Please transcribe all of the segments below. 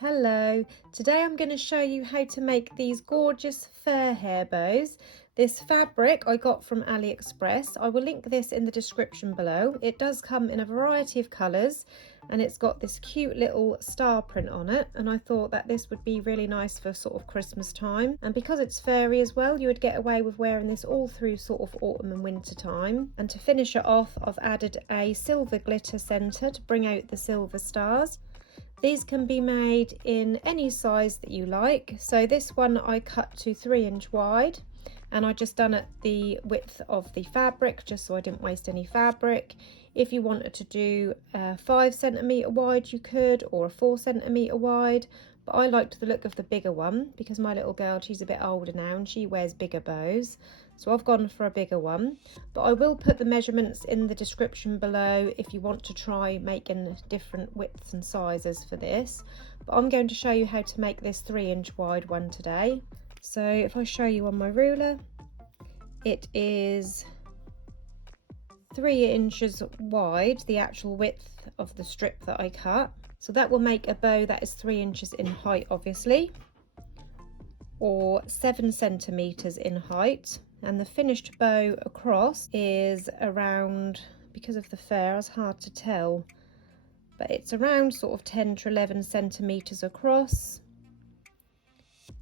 Hello, today I'm going to show you how to make these gorgeous fair hair bows. This fabric I got from AliExpress. I will link this in the description below. It does come in a variety of colours and it's got this cute little star print on it, and I thought that this would be really nice for sort of Christmas time, and because it's fairy as well, you would get away with wearing this all through sort of autumn and winter time. And to finish it off, I've added a silver glitter centre to bring out the silver stars. These can be made in any size that you like. So this one I cut to 3" wide, and I just done it the width of the fabric just so I didn't waste any fabric. If you wanted to do 5 centimetre wide you could, or a 4 centimetre wide, but I liked the look of the bigger one because my little girl, she's a bit older now and she wears bigger bows, so I've gone for a bigger one. But I will put the measurements in the description below if you want to try making different widths and sizes for this. But I'm going to show you how to make this 3" wide one today. So if I show you on my ruler, it is 3" wide, the actual width of the strip that I cut. So that will make a bow that is 3" in height, obviously, or 7 centimetres in height. And the finished bow across is around, because of the fair, it's hard to tell, but it's around sort of 10 to 11 centimetres across,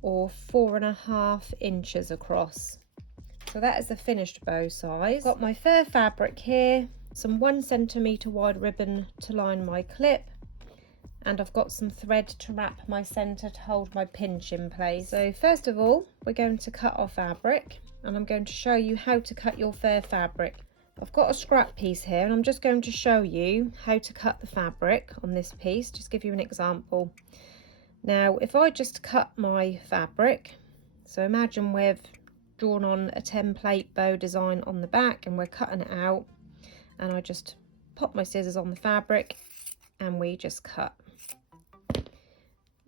or 4½ inches across. So that is the finished bow size. Got my fair fabric here, some 1 centimetre wide ribbon to line my clip, and I've got some thread to wrap my centre to hold my pinch in place. So first of all, we're going to cut our fabric, and I'm going to show you how to cut your fair fabric. I've got a scrap piece here and I'm just going to show you how to cut the fabric on this piece, just give you an example. Now if I just cut my fabric, so imagine we've drawn on a template bow design on the back and we're cutting it out, and I just pop my scissors on the fabric and we just cut.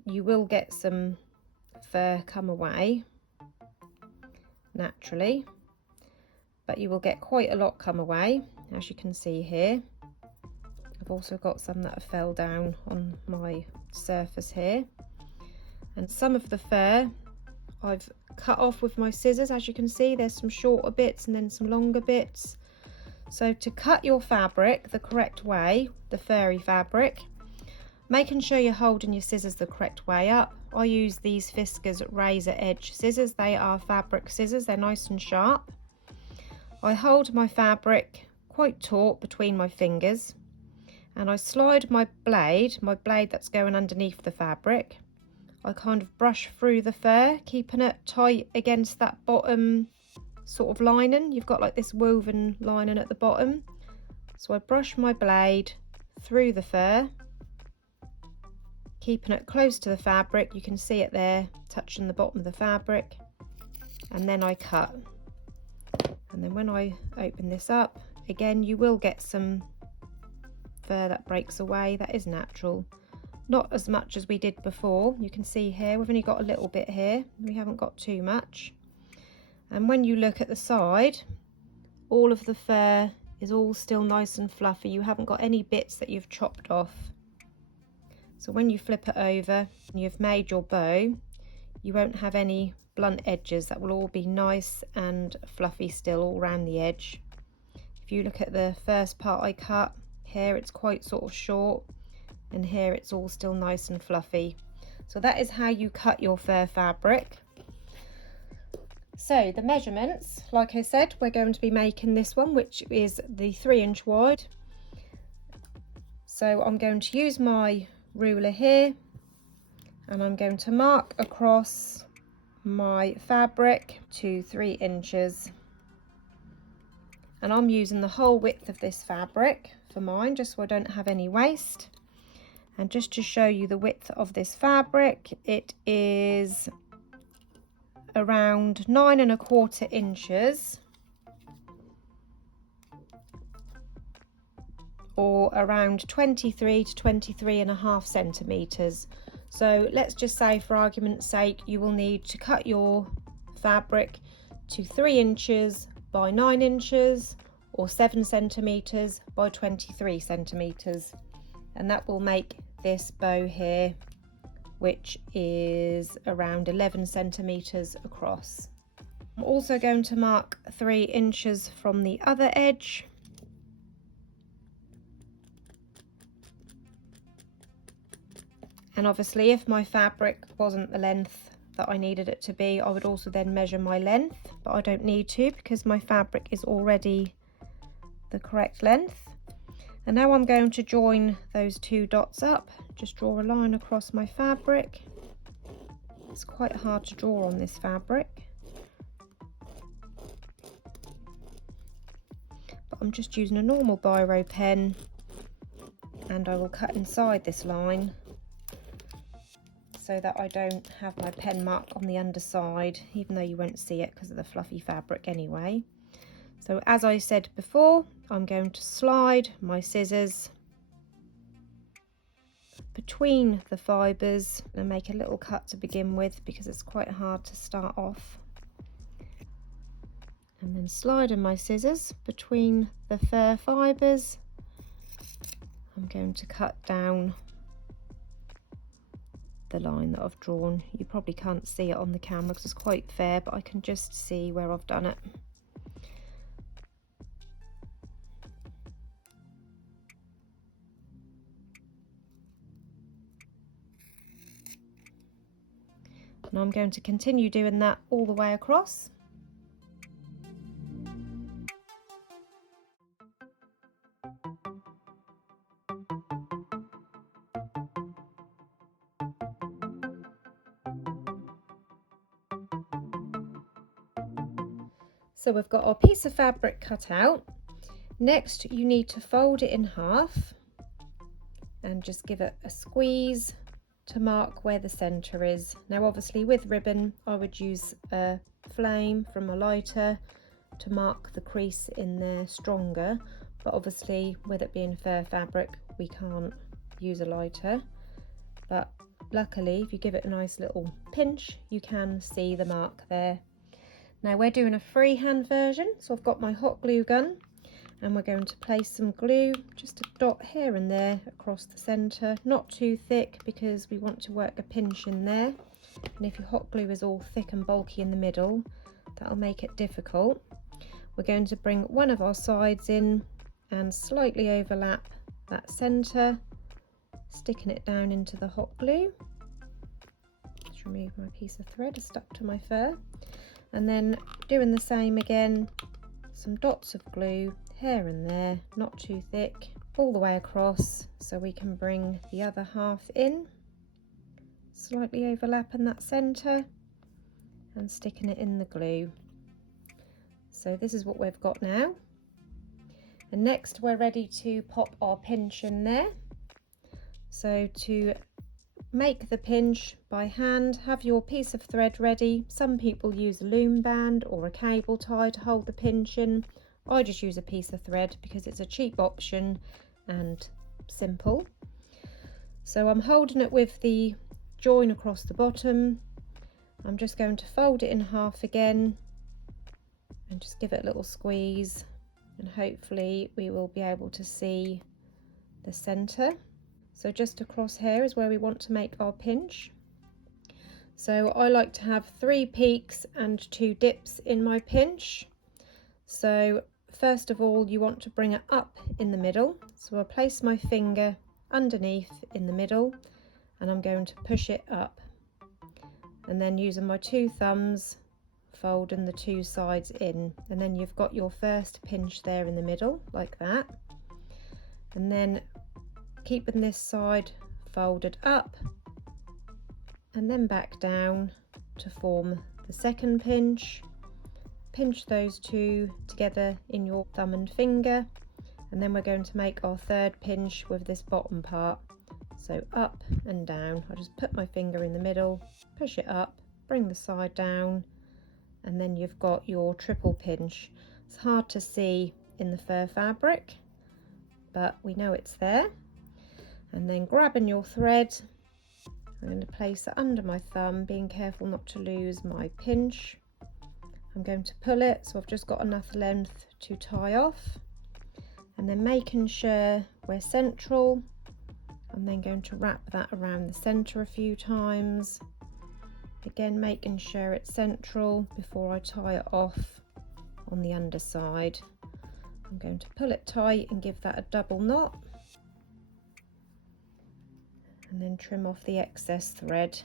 You will get some fur come away naturally, but you will get quite a lot come away, as you can see here. I've also got some that have fell down on my surface here, and some of the fur I've cut off with my scissors. As you can see, there's some shorter bits and then some longer bits. So to cut your fabric the correct way, the furry fabric, making sure you're holding your scissors the correct way up. I use these Fiskars razor edge scissors. They are fabric scissors, they're nice and sharp. I hold my fabric quite taut between my fingers, and I slide my blade that's going underneath the fabric. I kind of brush through the fur, keeping it tight against that bottom sort of lining. You've got like this woven lining at the bottom. So I brush my blade through the fur, keeping it close to the fabric. You can see it there touching the bottom of the fabric, and then I cut. And then when I open this up, again you will get some fur that breaks away. That is natural, not as much as we did before. You can see here we've only got a little bit here, we haven't got too much. And when you look at the side, all of the fur is all still nice and fluffy. You haven't got any bits that you've chopped off. So when you flip it over and you've made your bow, you won't have any blunt edges. That will all be nice and fluffy still all around the edge. If you look at the first part I cut, here it's quite sort of short, and here it's all still nice and fluffy. So that is how you cut your fur fabric. So the measurements, like I said, we're going to be making this one, which is the 3" wide. So I'm going to use my ruler here, and I'm going to mark across my fabric to 3 inches, and I'm using the whole width of this fabric for mine just so I don't have any waste. And just to show you the width of this fabric, it is around 9¼ inches, or around 23 to 23½ centimetres. So let's just say, for argument's sake, you will need to cut your fabric to 3 inches by 9 inches, or 7 centimetres by 23 centimetres, and that will make this bow here which is around 11 centimetres across. I'm also going to mark 3 inches from the other edge. And obviously if my fabric wasn't the length that I needed it to be, I would also then measure my length, but I don't need to because my fabric is already the correct length. And now I'm going to join those 2 dots up. Just draw a line across my fabric. It's quite hard to draw on this fabric, but I'm just using a normal biro pen, and I will cut inside this line so that I don't have my pen mark on the underside, even though you won't see it because of the fluffy fabric anyway. So as I said before, I'm going to slide my scissors between the fibres and make a little cut to begin with because it's quite hard to start off. And then sliding my scissors between the fur fibres, I'm going to cut down the line that I've drawn. You probably can't see it on the camera because it's quite fair, but I can just see where I've done it. And I'm going to continue doing that all the way across. So we've got our piece of fabric cut out. Next you need to fold it in half and just give it a squeeze to mark where the centre is. Now obviously with ribbon I would use a flame from a lighter to mark the crease in there stronger, but obviously with it being fur fabric we can't use a lighter, but luckily if you give it a nice little pinch you can see the mark there. Now we're doing a freehand version, so I've got my hot glue gun and we're going to place some glue, just a dot here and there across the centre, not too thick because we want to work a pinch in there, and if your hot glue is all thick and bulky in the middle that'll make it difficult. We're going to bring one of our sides in and slightly overlap that centre, sticking it down into the hot glue. Just remove my piece of thread, it's stuck to my fur. And then doing the same again, some dots of glue here and there, not too thick, all the way across so we can bring the other half in, slightly overlapping that centre and sticking it in the glue. So this is what we've got now. And next we're ready to pop our pinch in there. So to make the pinch by hand, have your piece of thread ready. Some people use a loom band or a cable tie to hold the pinch in. I just use a piece of thread because it's a cheap option and simple. So I'm holding it with the join across the bottom. I'm just going to fold it in half again and just give it a little squeeze, and hopefully we will be able to see the centre. So just across here is where we want to make our pinch. So I like to have 3 peaks and 2 dips in my pinch. So first of all you want to bring it up in the middle. So I'll place my finger underneath in the middle and I'm going to push it up. And then using my 2 thumbs, folding the 2 sides in. And then you've got your first pinch there in the middle, like that. And then keeping this side folded up and then back down to form the second pinch. Pinch those 2 together in your thumb and finger, and then we're going to make our third pinch with this bottom part. So up and down. I just put my finger in the middle, push it up, bring the side down, and then you've got your triple pinch. It's hard to see in the fur fabric, but we know it's there. And then grabbing your thread, I'm going to place it under my thumb, being careful not to lose my pinch. I'm going to pull it so I've just got enough length to tie off, and then making sure we're central, I'm then going to wrap that around the centre a few times, again making sure it's central before I tie it off on the underside. I'm going to pull it tight and give that a double knot, and then trim off the excess thread.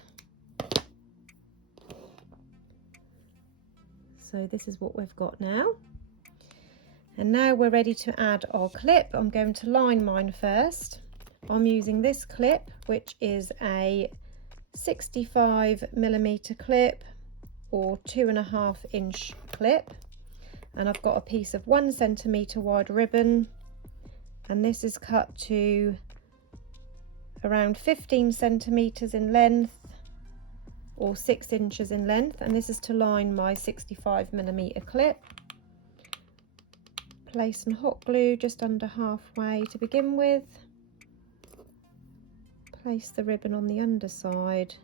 So this is what we've got now. And now we're ready to add our clip. I'm going to line mine first. I'm using this clip, which is a 65mm clip or 2.5 inch clip. And I've got a piece of 1 centimetre wide ribbon, and this is cut to around 15 centimetres in length or 6 inches in length, and this is to line my 65mm clip. Place some hot glue just under halfway to begin with. Place the ribbon on the underside,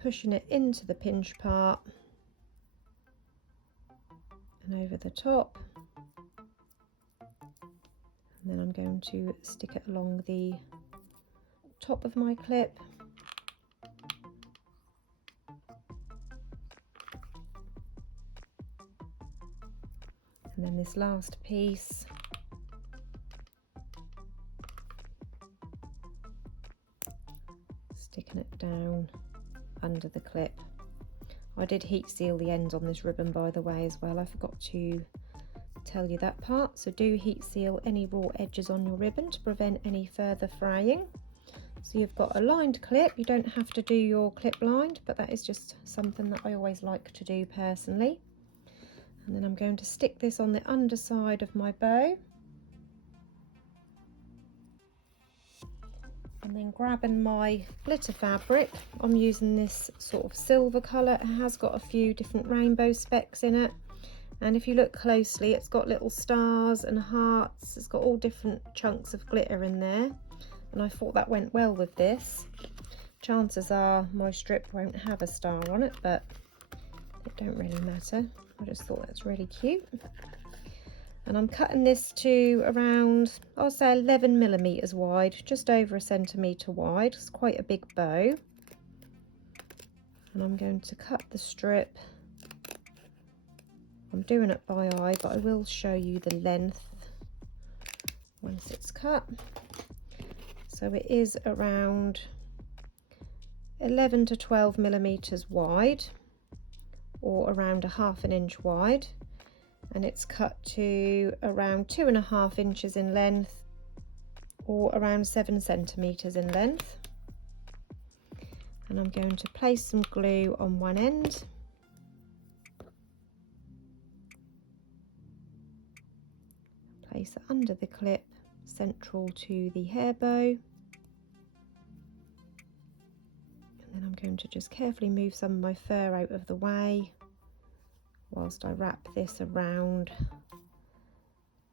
pushing it into the pinch part and over the top, and then I'm going to stick it along the top of my clip. And then this last piece, sticking it down under the clip. I did heat seal the ends on this ribbon, by the way, as well. I forgot to tell you that part. So do heat seal any raw edges on your ribbon to prevent any further fraying. So you've got a lined clip. You don't have to do your clip lined, but that is just something that I always like to do personally. And then I'm going to stick this on the underside of my bow, and then grabbing my glitter fabric, I'm using this sort of silver colour. It has got a few different rainbow specks in it, and if you look closely it's got little stars and hearts. It's got all different chunks of glitter in there, and I thought that went well with this. Chances are my strip won't have a star on it, but it don't really matter. I just thought that's really cute. And I'm cutting this to around, I'll say 11mm wide, just over 1 centimetre wide. It's quite a big bow. And I'm going to cut the strip. I'm doing it by eye, but I will show you the length once it's cut. So it is around 11 to 12mm wide, or around 1/2 inch wide, and it's cut to around 2.5 inches in length, or around 7 centimetres in length. And I'm going to place some glue on one end, place it under the clip central to the hair bow, and then I'm going to just carefully move some of my fur out of the way whilst I wrap this around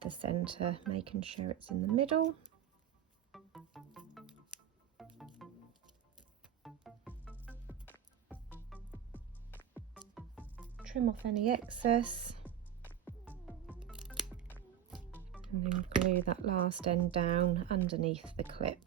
the centre, making sure it's in the middle. Trim off any excess, and then glue that last end down underneath the clip.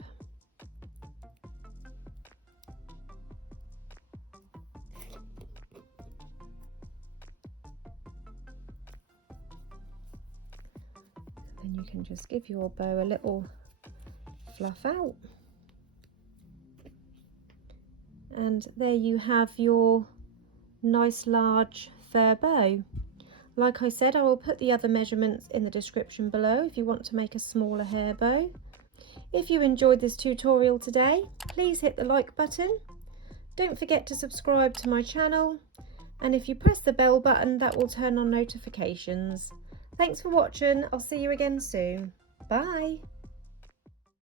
Then you can just give your bow a little fluff out, and there you have your nice large fur bow. Like I said, I will put the other measurements in the description below if you want to make a smaller hair bow. If you enjoyed this tutorial today, please hit the like button. Don't forget to subscribe to my channel, and if you press the bell button, that will turn on notifications. Thanks for watching. I'll see you again soon. Bye.